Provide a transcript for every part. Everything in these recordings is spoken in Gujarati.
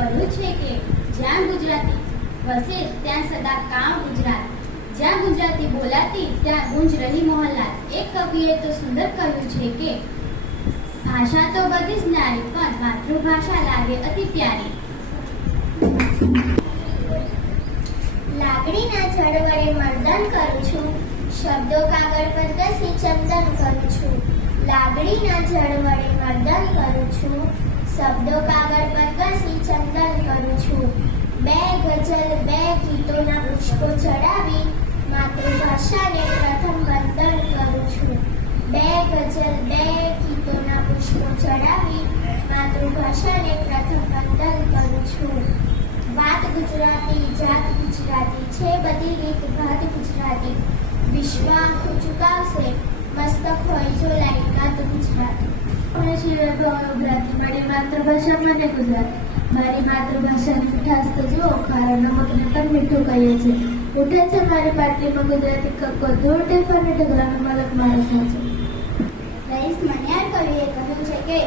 કહ્યું છે કે જ્યાં ગુજરાતી વસે, ત્યાં સદા કામ ગુજરાત. જ્યાં ગુજરાતી બોલાતી, ત્યાં ગુંજ રહી મોહલ્લાત. એક કવિએ તો સુંદર કહ્યું છે કે, ભાષા તો બધી જ નારી પણ માતૃભાષા લાગે અતિ પ્યારી. લાકડીના જળ વડે મર્દન કરું છું. શબ્દો કાગળ પર કસી ચંદન કરું છું. લાકડીના જળ વડે મર્દન કરું છું. શબ્દો કાગળ ચંદન કરું છું. બે ગઝલ, બે ગીતોના પુષ્પો ચડાવી માતૃભાષાને પ્રથમ વંદન કરું છું. બે ગઝલ, બે ગીતોના પુષ્પો ચડાવી માતૃભાષાને પ્રથમ વંદન કરું છું. વાત ગુજરાતી, જાત ગુજરાતી છે બધી રીત, ભાત ગુજરાતી. વિશ્વ આખું ચુકાવશે, મસ્તક હોય જો લાયકાત ગુજરાતી. આપણે છીએ ગુજરાતી મારી માતૃભાષા મને ગુજરાતી. મારી માતૃભાષાની મીઠાશ તો જુઓ, ખારા નમકને પણ મીઠું કહીએ છીએ. ઉઠે છે મારી પાટલીમાં ગુજરાતી કક્કો દૂર ટેફાને ઢગલાનો મલક મારો છે. રઈસ મન્યાર કવિએ કહ્યું છે કે,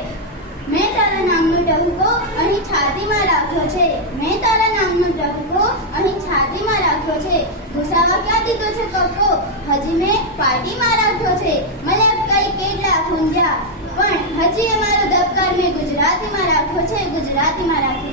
મેં તારા નામનો ટહુકો અહીં છાતીમાં રાખ્યો છે. મેં તારા નામનો ટહુકો અહીં છાતીમાં રાખ્યો છે. ઘુસાવા ક્યાં દીધો છે કક્કો? હજી મેં પાર્ટીમાં રાખ્યો છે. મને કઈ કેટલા ખૂંજ્યા પણ હજી અમારો દબકાર મેં ગુજરાતીમાં ગુજરાતીમાં રાખ્યો છે